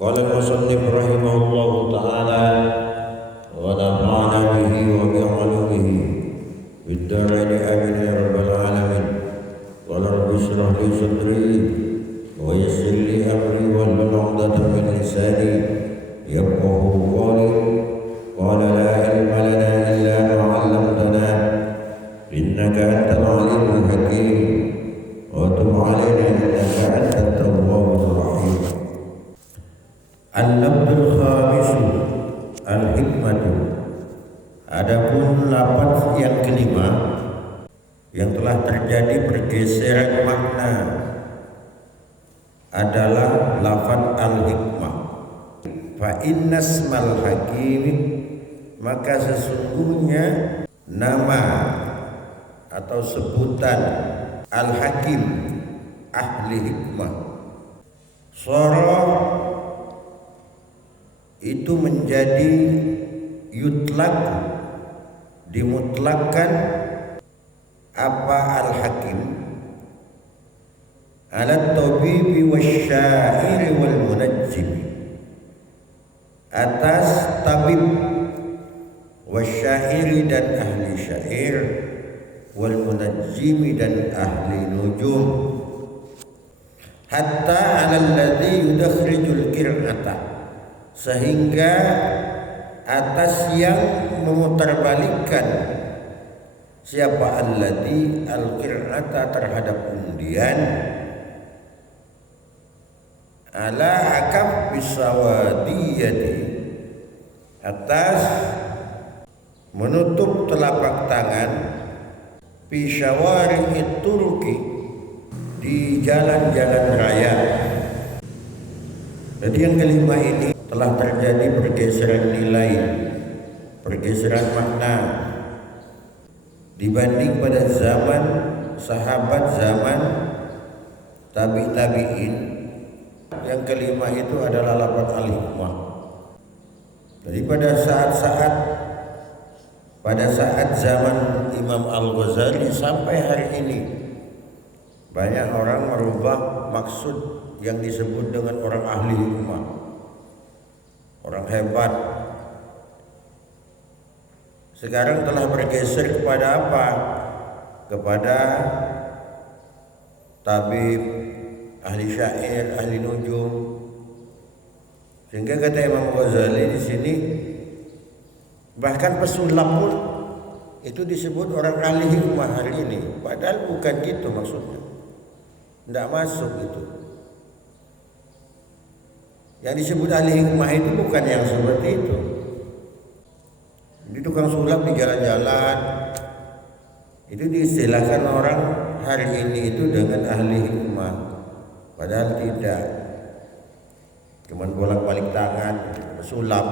قال المصنف رحمه الله تعالى ونفعنا به وبعلومه في الدارين آمين يا رب العالمين. قال رب اشرح لي صدري ويسر لي أمري واحلل عقدة من لساني يفقهوا قولي. قال لا علم لنا إلا ما علمتنا إنك أنت العليم الحكيم وتب علينا إنك أنت التواب الرحيم. Al-lafdzul khamisu al-hikmatu. Adapun lafaz yang kelima yang telah terjadi pergeseran makna adalah lafaz al-hikmah. Fa innasmal hakim, maka sesungguhnya nama atau sebutan al-hakim, ahli hikmah, soro itu menjadi yutlak, dimutlakkan apa al-hakim ala tabibi wasyairi wal munajjim, atas tabib wasyairi dan ahli syair, wal munajjimi dan ahli nujum, hatta ala alladhi yudakhrijul qir'ata, sehingga atas yang memutarbalikkan siapa alladhi al-qir'ata terhadap undian, ala akab bisawadiyati, atas menutup telapak tangan bisyawari turki, di jalan-jalan raya. Jadi yang kelima ini telah terjadi pergeseran nilai, pergeseran makna dibanding pada zaman sahabat, zaman tabi'in. Yang kelima itu adalah lafaz al-hikmah. Jadi pada saat zaman Imam Al-Ghazali sampai hari ini, banyak orang merubah maksud yang disebut dengan orang ahli hikmah, orang hebat. Sekarang telah bergeser kepada apa? Kepada tabib, ahli syair, ahli nujum. Sehingga kata Imam Ghazali di sini, bahkan pesulap pun itu disebut orang ahli hikmah hari ini. Padahal bukan gitu maksudnya, tidak masuk itu. Yang disebut ahli hikmah itu bukan yang seperti itu. Jadi tukang sulap di jalan-jalan itu diistilahkan orang hari ini itu dengan ahli hikmah, padahal tidak. Cuman bolak-balik tangan, sulap.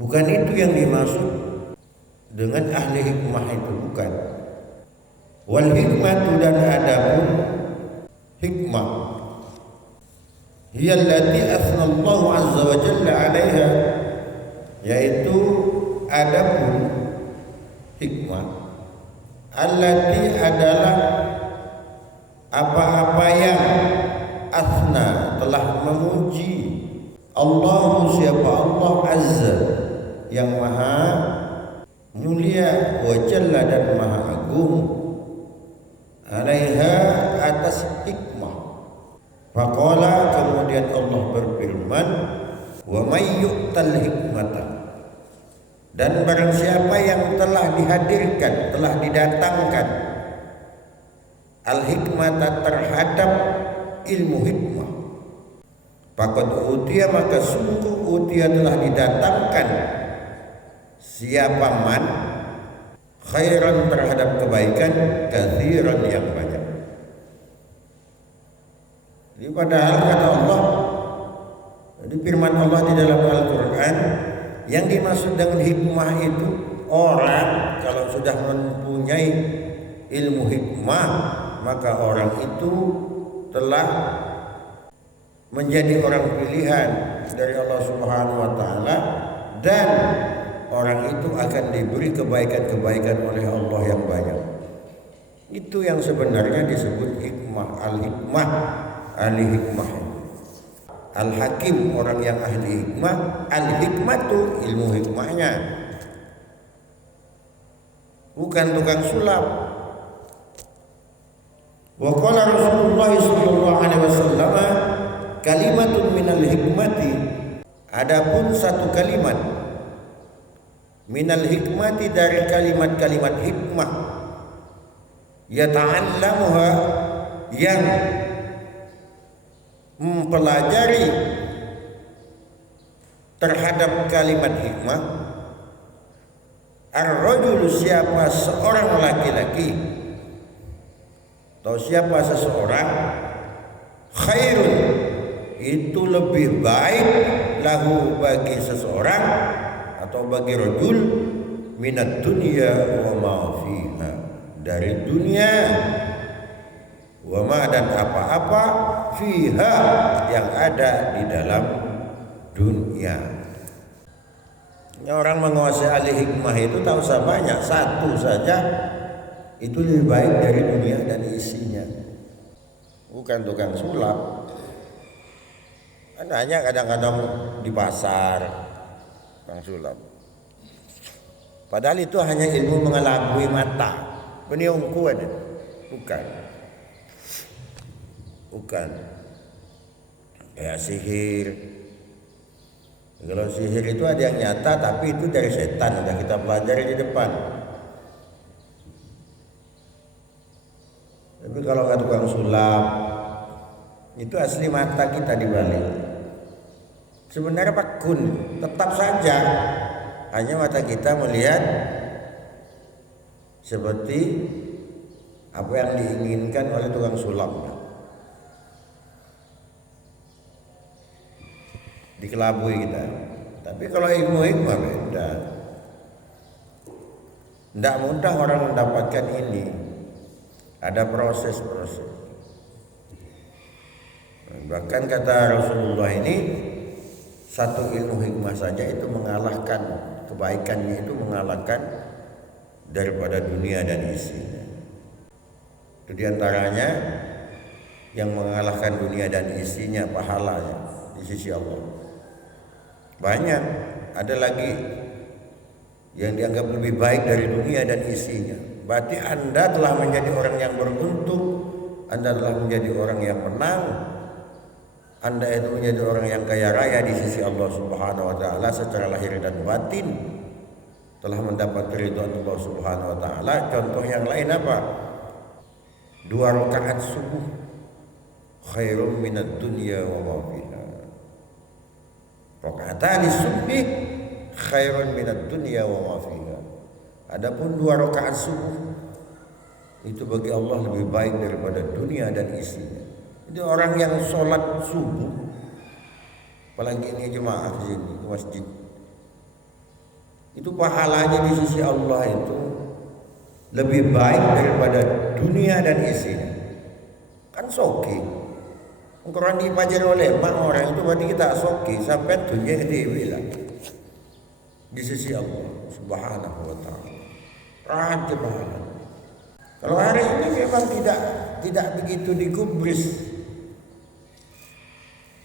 Bukan itu yang dimaksud dengan ahli hikmah itu, bukan. Wal hikmatu, dan adapun hikmah, hiya allati athna Allah azza wa jalla 'alaiha, yaitu adapun hikmah, allati adalah apa-apa yang athna telah memuji Allah, siapa Allah azza yang maha mulia, wa jalla dan maha agung, 'alaiha atas hikmah. Faqala, kemudian Allah berfirman, wa may yu'tal hikmata, dan barang siapa yang telah dihadirkan, telah didatangkan al-hikmata terhadap ilmu hikmah, faqad utiya, maka sungguh utiya telah didatangkan siapa man khairan terhadap kebaikan, katsiran yang banyak. Jadi padahal kata Allah, di firman Allah di dalam Al-Quran, yang dimaksud dengan hikmah itu orang kalau sudah mempunyai ilmu hikmah, maka orang itu telah menjadi orang pilihan dari Allah Subhanahu wa taala, dan orang itu akan diberi kebaikan-kebaikan oleh Allah yang banyak. Itu yang sebenarnya disebut hikmah, al-hikmah, ahli hikmah. Al-Hakim orang yang ahli hikmah, al-hikmatu ilmu hikmahnya, bukan tukang sulap. Wa qala Rasulullah sallallahu alaihi wasallam kalimatun minal hikmati, adapun satu kalimat minal hikmati dari kalimat-kalimat hikmah, yata'allamuha yang mempelajari terhadap kalimat hikmah, ar-rajulu siapa seorang laki-laki atau siapa seseorang, khairun itu lebih baik lahu bagi seseorang atau bagi rajul minat dunia wa ma fiha, dari dunia, wa ma dan apa-apa, fiha yang ada di dalam dunia. Ini orang menguasai ahli hikmah itu tak usah banyak, satu saja itu lebih baik dari dunia dan isinya. Bukan tukang sulap. Kan hanya kadang-kadang di pasar tukang sulap. Padahal itu hanya ilmu mengelabui mata, peniungkuan, bukan. Kayak sihir. Kalau sihir itu ada yang nyata, tapi itu dari setan, sudah kita pelajari di depan. Tapi kalau nggak tukang sulap, itu asli mata kita dibalik. Sebenarnya pakun, tetap saja hanya mata kita melihat seperti apa yang diinginkan oleh tukang sulap. Dikelabui kita. Tapi kalau ilmu hikmah beda. Tidak mudah orang mendapatkan ini. Ada proses-proses. Bahkan kata Rasulullah ini, satu ilmu hikmah saja itu mengalahkan, kebaikannya itu mengalahkan daripada dunia dan isinya. Itu diantaranya yang mengalahkan dunia dan isinya pahalanya di sisi Allah. Banyak, ada lagi yang dianggap lebih baik dari dunia dan isinya. Berarti Anda telah menjadi orang yang beruntung, Anda telah menjadi orang yang menang, Anda itu menjadi orang yang kaya raya di sisi Allah Subhanahu wa taala secara lahir dan batin, telah mendapat keridhaan Allah Subhanahu wa taala. Contoh yang lain apa? 2 rakaat subuh khairum minad dunya wa ma fiha. Rakaatan subhi khairun minad dunya wa ma fiha. Adapun 2 rakaat subuh itu bagi Allah lebih baik daripada dunia dan isinya. Jadi orang yang sholat subuh, apalagi ini jemaah di sini di masjid, itu pahalanya di sisi Allah itu lebih baik daripada dunia dan isinya. Kan soki. Orang dipajari oleh orang itu berarti kita soki sampai dunia dewi lah di sisi Allah Subhanahu wa taala. Raja pahala. Kalau hari ini memang tidak begitu digubris.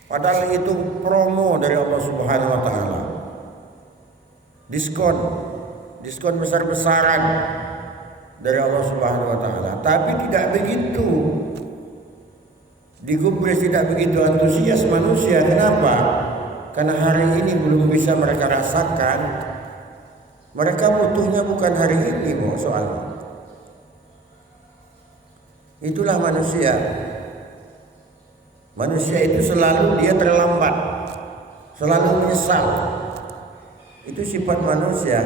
Padahal itu promo dari Allah Subhanahu wa taala. Diskon besar-besaran dari Allah Subhanahu wa taala. Tapi tidak begitu digubris, tidak begitu antusias manusia. Kenapa? Karena hari ini belum bisa mereka rasakan. Mereka butuhnya bukan hari ini soalnya. Itulah manusia. Manusia itu selalu dia terlambat, selalu menyesal. Itu sifat manusia.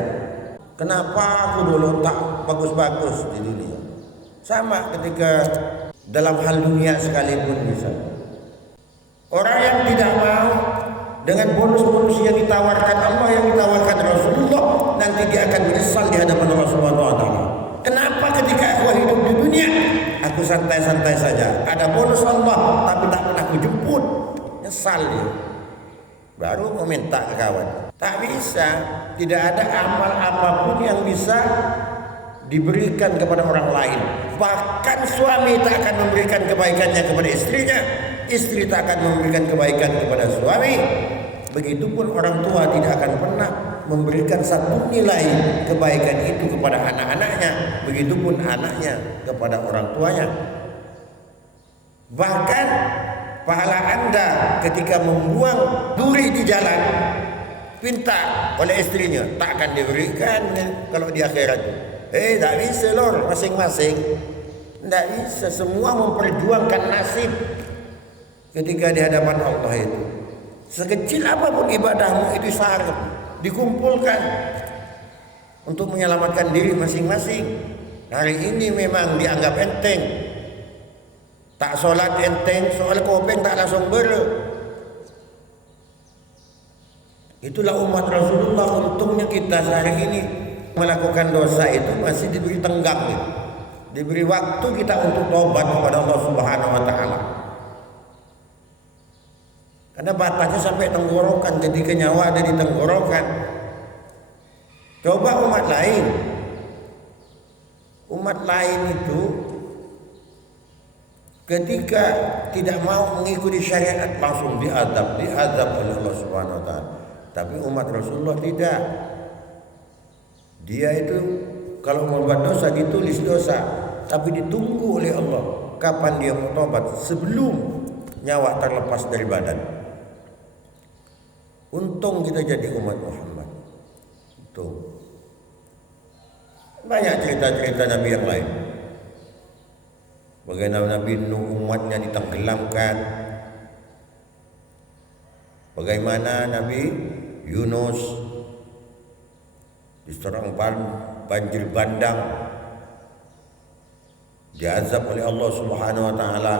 Kenapa aku dulu tak bagus-bagus di dunia? Sama ketika dalam hal dunia sekalipun bisa. Orang yang tidak mau dengan bonus-bonus yang ditawarkan Allah, yang ditawarkan Rasulullah, nanti dia akan menyesal di hadapan Allah Subhanahu wa taala. Kenapa ketika aku hidup di dunia aku santai-santai saja, ada bonus Allah tapi tak pernah aku jemput, nyesal dia. Baru mau minta ke kawan. Tak bisa, tidak ada amal apapun yang bisa diberikan kepada orang lain. Bahkan suami tak akan memberikan kebaikannya kepada istrinya istri tak akan memberikan kebaikan kepada suami, begitupun orang tua tidak akan pernah memberikan satu nilai kebaikan itu kepada anak-anaknya, begitupun anaknya kepada orang tuanya. Bahkan pahala Anda ketika membuang duri di jalan pinta oleh istrinya tak akan diberikan kalau di akhirat. Tak bisa lor, masing-masing tak bisa, semua memperjuangkan nasib ketika di hadapan Allah itu. Sekecil apapun ibadahmu itu syarat dikumpulkan untuk menyelamatkan diri masing-masing. Hari ini memang dianggap enteng, tak solat enteng, soal kopeng tak langsung Itulah umat Rasulullah. Untungnya kita sehari ini melakukan dosa itu masih diberi tenggang, diberi waktu kita untuk taubat kepada Allah Subhanahu wa taala. Karena batasnya sampai tenggorokan, ketika nyawa ada di tenggorokan. Coba umat lain itu ketika tidak mau mengikuti syariat langsung diazab oleh Allah Subhanahu wa taala. Tapi umat Rasulullah tidak. Dia itu kalau membuat dosa ditulis dosa, tapi ditunggu oleh Allah kapan dia mau tobat sebelum nyawa terlepas dari badan. Untung kita jadi umat Muhammad. Tuh. Banyak cerita-cerita Nabi yang lain. Bagaimana Nabi Nuh umatnya ditenggelamkan. Bagaimana Nabi Yunus diserang banjir bandang, diazab oleh Allah Subhanahu wa taala,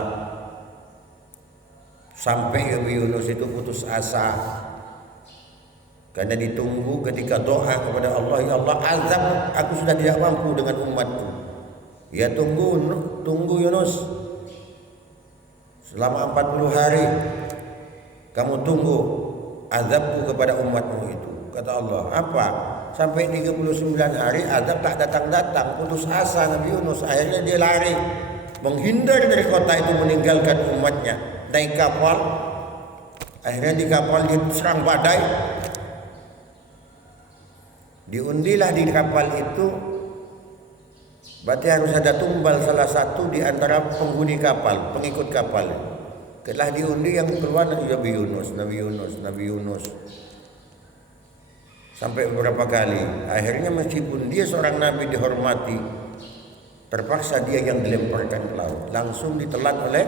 sampai Nabi Yunus itu putus asa karena ditunggu ketika doa kepada Allah, ya Allah azab aku sudah tidak mampu dengan umatku. Ya tunggu Yunus selama 40 hari kamu tunggu azabku kepada umatmu itu. Kata Allah, apa? Sampai 39 hari azab tak datang-datang, putus asa Nabi Yunus. Akhirnya dia lari menghindar dari kota itu, meninggalkan umatnya, naik kapal. Akhirnya di kapal diserang badai, diundilah di kapal itu. Berarti harus ada tumbal salah satu di antara penghuni kapal, pengikut kapal. Telah diundi yang keluar Nabi Yunus sampai beberapa kali. Akhirnya meskipun dia seorang nabi dihormati, terpaksa dia yang dilemparkan ke laut, langsung ditelan oleh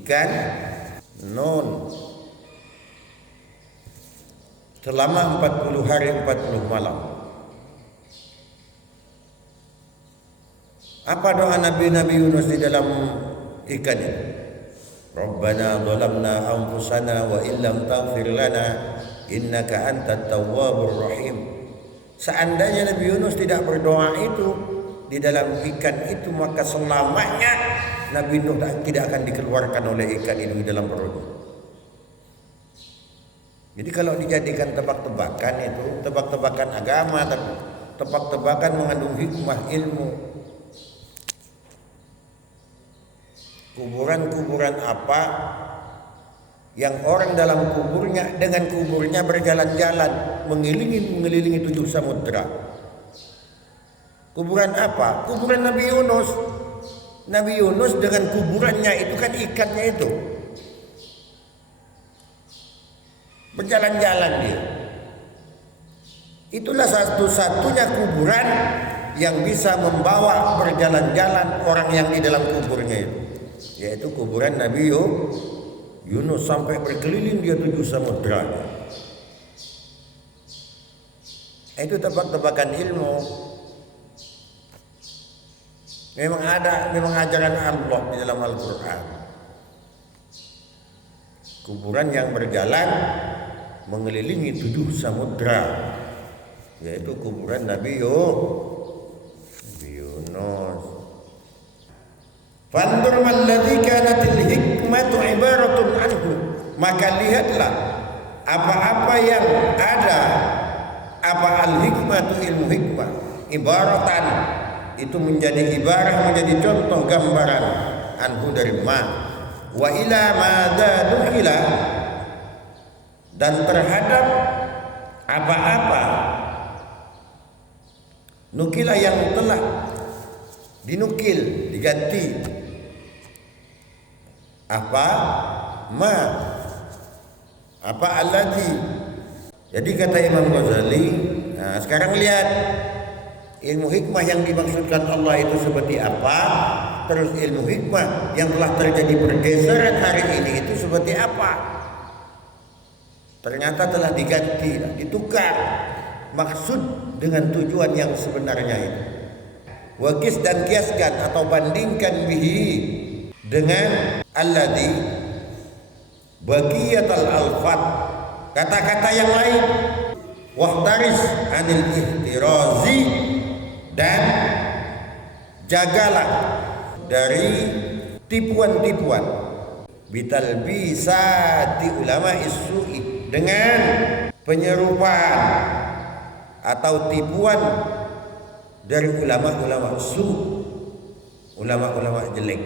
ikan Nun selama 40 hari 40 malam. Apa doa Nabi Yunus di dalam ikan ini? Rabbana zalamna anfusana wa illam taghfir lana innaka antat tawwabur rahim. Seandainya Nabi Yunus tidak berdoa itu di dalam ikan itu, maka selamanya Nabi Nuh tidak akan dikeluarkan oleh ikan itu di dalam perutnya. Jadi kalau dijadikan tebak-tebakan itu, tebak-tebakan agama, tebak-tebakan mengandung hikmah ilmu. Kuburan-kuburan apa yang orang dalam kuburnya dengan kuburnya berjalan-jalan mengelilingi 7 samudra. Kuburan apa? Kuburan Nabi Yunus. Nabi Yunus dengan kuburannya itu kan ikannya itu berjalan-jalan dia. Itulah satu-satunya kuburan yang bisa membawa berjalan-jalan orang yang di dalam kuburnya itu, yaitu kuburan Nabi Yunus, sampai berkeliling dia 7 samudra. Itu tebak-tebakan ilmu. Memang ajaran Allah di dalam Al-Quran. Kuburan yang berjalan mengelilingi 7 samudra, yaitu kuburan Nabi Yunus. Fandur malladzi kanatil hikmatu ibaratun anhu. Maka lihatlah apa-apa yang ada, apa al-hikmatu ilmu hikmah, ibaratan itu menjadi ibarah, menjadi contoh gambaran, anhu dari ma wa ila madza nukila, dan terhadap apa-apa nukila yang telah dinukil, diganti, apa alladzi. Jadi kata Imam Ghazali, nah sekarang lihat ilmu hikmah yang dimaksudkan Allah itu seperti apa, terus ilmu hikmah yang telah terjadi pergeseran hari ini itu seperti apa. Ternyata telah diganti, ditukar maksud dengan tujuan yang sebenarnya itu. Wakis dan kiaskan atau bandingkan bihi dengan alladzi baqiyatal alfat, kata-kata yang lain. Wahtaris anil ihtirazi, dan jagalah dari tipuan-tipuan bitalbisati ulama isu'i, dengan penyerupaan atau tipuan dari ulama-ulama su, ulama-ulama jelek.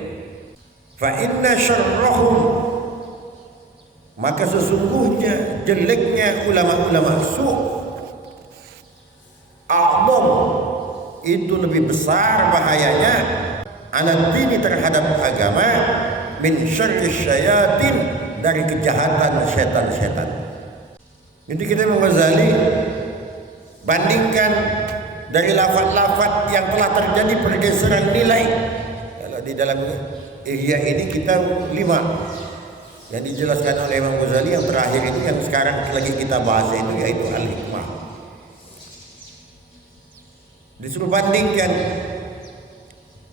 Fa inna syarrahum, maka sesungguhnya jeleknya ulama-ulama su, a'dham, itu lebih besar bahayanya, ala dini, terhadap agama, min syarri syayatin, dari kejahatan setan-setan. Jadi kita Ghazali bandingkan dari lafaz-lafaz yang telah terjadi pergeseran nilai. Kalau di dalam Ihya ini kita 5 yang dijelaskan oleh Imam Ghazali, yang terakhir itu yang sekarang lagi kita bahas itu, yaitu al-hikmah. Disuruh bandingkan.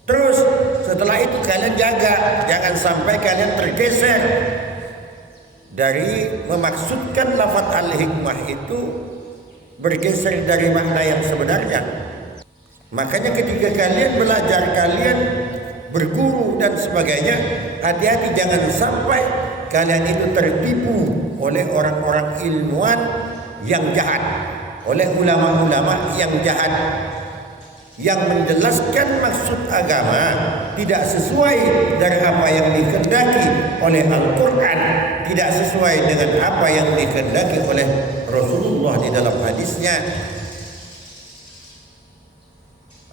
Terus setelah itu kalian jaga, jangan sampai kalian tergeser dari memaksudkan lafaz al-hikmah itu bergeser dari makna yang sebenarnya. Makanya ketika kalian belajar, kalian berguru dan sebagainya, hati-hati jangan sampai kalian itu tertipu oleh orang-orang ilmuwan yang jahat, oleh ulama-ulama yang jahat, yang menjelaskan maksud agama tidak sesuai dari apa yang dikehendaki oleh Al-Quran, tidak sesuai dengan apa yang dikehendaki oleh Rasulullah di dalam hadisnya,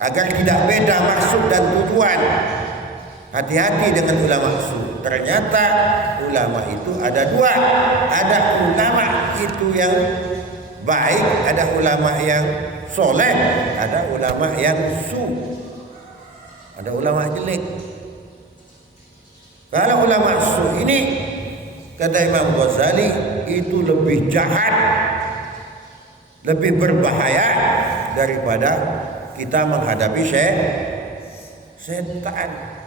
agar tidak beda maksud dan tujuan. Hati-hati dengan ulama su. Ternyata ulama itu ada 2. Ada ulama itu yang baik, ada ulama yang soleh, ada ulama yang su, ada ulama jelek. Kalau ulama su ini, kata Imam Ghazali, itu lebih jahat, lebih berbahaya daripada kita menghadapi setan.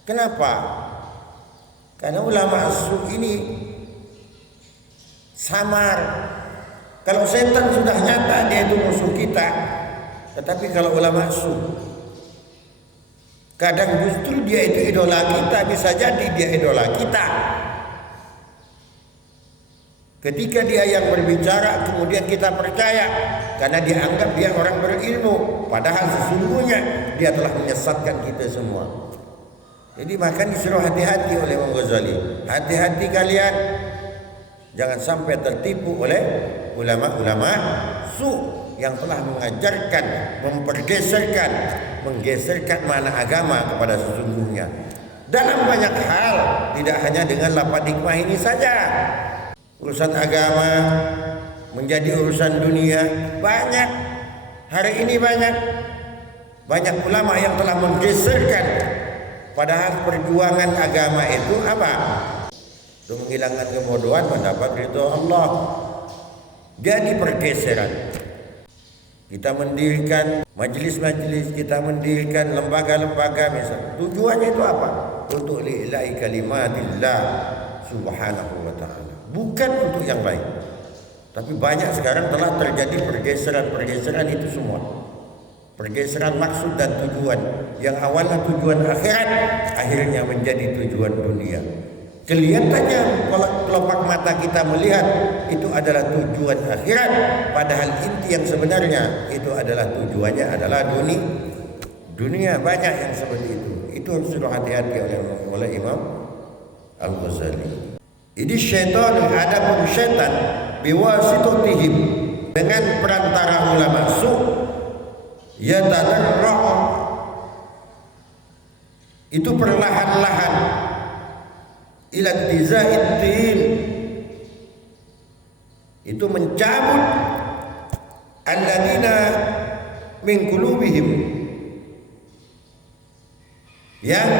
Kenapa? Karena ulama su ini samar. Kalau setan sudah nyata, dia itu musuh kita. Tetapi kalau ulama su, kadang justru dia itu idola kita, bisa jadi dia idola kita. Ketika dia yang berbicara, kemudian kita percaya karena dia anggap dia orang berilmu, padahal sesungguhnya dia telah menyesatkan kita semua. Jadi maka disuruh hati-hati oleh Imam Ghazali. Hati-hati kalian, jangan sampai tertipu oleh ulama-ulama su yang telah mengajarkan, menggeserkan makna agama kepada sesungguhnya. Dalam banyak hal, tidak hanya dengan lafaz hikmah ini saja. Urusan agama menjadi urusan dunia banyak. Hari ini banyak ulama yang telah menggeserkan, padahal perjuangan agama itu apa? Untuk menghilangkan kebodohan, mendapat ridho Allah. Jadi pergeseran. Kita mendirikan majelis-majelis, kita mendirikan lembaga-lembaga misal. Tujuannya itu apa? Untuk lillahi kalimatillah subhanahu wa ta'ala. Bukan untuk yang lain. Tapi banyak sekarang telah terjadi pergeseran itu semua. Pergeseran maksud dan tujuan. Yang awalnya tujuan akhirat, akhirnya menjadi tujuan dunia. Kelihatannya kelopak mata kita melihat itu adalah tujuan akhirat, padahal inti yang sebenarnya itu adalah tujuannya adalah dunia. Banyak yang seperti itu. Itu harus hati-hati oleh Imam Al-Ghazali. Ini syaitan, adapun syaitan biwasitotihim, dengan perantara ulama su, yatadarra, itu perlahan-lahan, ila tizaid din, itu mencabut alladzina min qulubihim, yang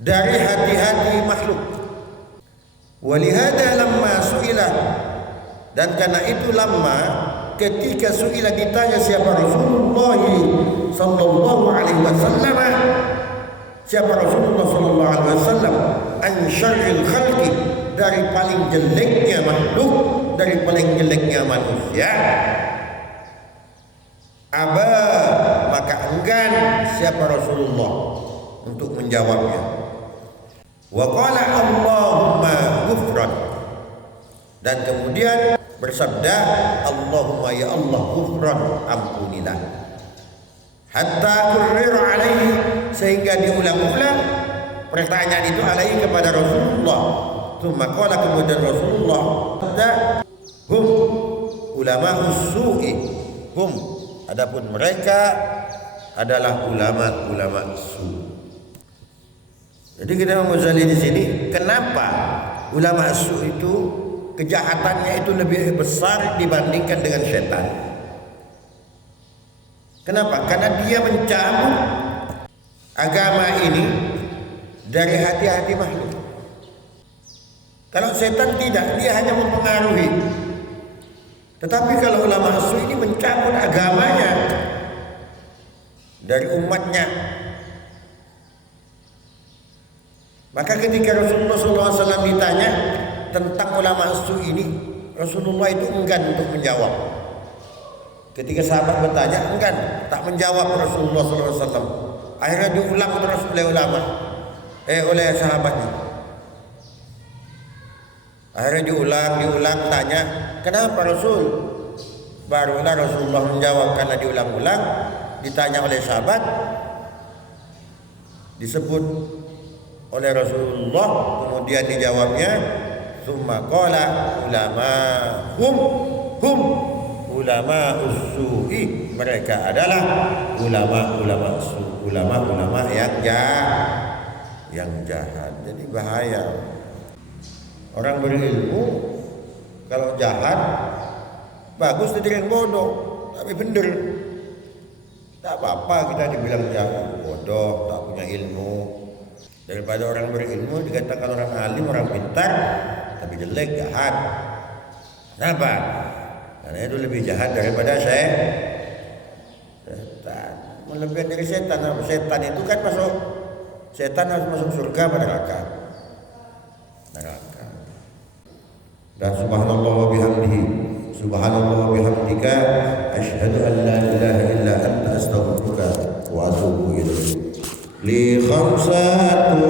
dari hati-hati makhluk. Walihada lamma su'ila, dan karena itu lama ketika su'ila, ditanya siapa Rasulullah sallallahu alaihi wasallam, siapa Rasulullah sallallahu alaihi wasallam, an syarril khalqi, dari paling jeleknya makhluk, dari paling jeleknya manusia, aba, maka enggan siapa Rasulullah untuk menjawabnya. Wa qala Allahumma ghufran, dan kemudian bersabda Allahumma ya Allah ghufran, ampunilah. Hatta kurrir alaihi, sehingga diulang-ulang pertanyaan itu alaihi kepada Rasulullah. Tsumma qala, kemudian Rasulullah hum ulama usu'i, hum, adapun mereka adalah ulama-ulama su. Jadi kita Ghazali di sini, kenapa ulama su itu kejahatannya itu lebih besar dibandingkan dengan setan? Kenapa? Karena dia mencabut agama ini dari hati-hati makhluk. Kalau setan tidak, dia hanya mempengaruhi. Tetapi kalau ulama su ini mencabut agamanya dari umatnya. Maka ketika Rasulullah SAW ditanya tentang ulama su ini, Rasulullah itu enggan untuk menjawab. Ketika sahabat bertanya, enggan, tak menjawab Rasulullah SAW. Akhirnya diulang terus oleh ulama, oleh sahabatnya. Akhirnya diulang tanya, kenapa Rasul? Barulah Rasulullah menjawab, karena diulang-ulang ditanya oleh sahabat, disebut oleh Rasulullah, kemudian dijawabnya, summa qala ulama hum ulama usu'i, mereka adalah ulama-ulama su, ulama-ulama yang jahat. Jadi bahaya. Orang berilmu kalau jahat bagus, tidak bodoh, tapi bener. Tak apa-apa kita dibilang jahat, bodoh, tak punya ilmu, daripada orang berilmu dikatakan orang alim, orang pintar, tapi jelek, jahat. Kenapa? Karena itu lebih jahat daripada setan. Melebihan dari setan. Setan itu kan setan harus masuk surga pada neraka. Dan subhanallah wa bihamdihi, subhanallah wa bihamdika, asyhadu an la ilaha illa anta, astaghfiruka wa atubu ilaik. Li khamsatu